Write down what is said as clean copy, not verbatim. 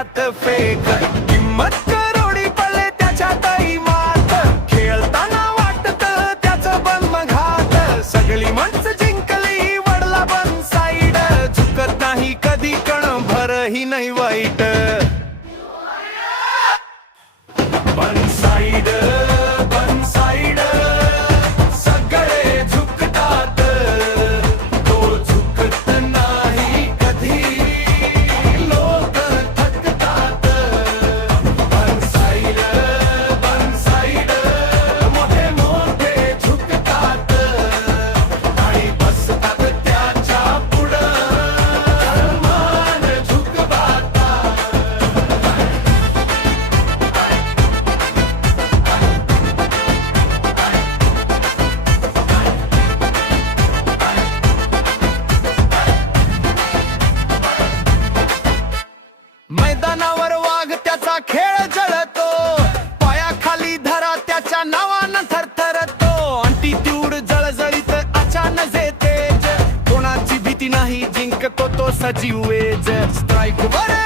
त्यात फेक किंमत करोडी पडले त्याच्यातही मात खेळताना वाटत त्याचं बन घात सगळी मंच जिंकली वडला बन साईड झुकत नाही कधी कण भरही नाही वाईट बन साईड सगळे झुकतात तो झुकत नाही कधी लोक थकतात बन साईड मोठे मोठे झुकतात आणि बसतात त्याच्या पुढं मान झुकतात मैदानावर वाघ त्याचा खेळ जळतो पायाखाली धरा त्याच्या नावानं थरथरतो अँटिट्यूड जळजळीत अचानक येते कोणाची भीती नाही जिंकतो तो सजीव वेज स्ट्राईक वर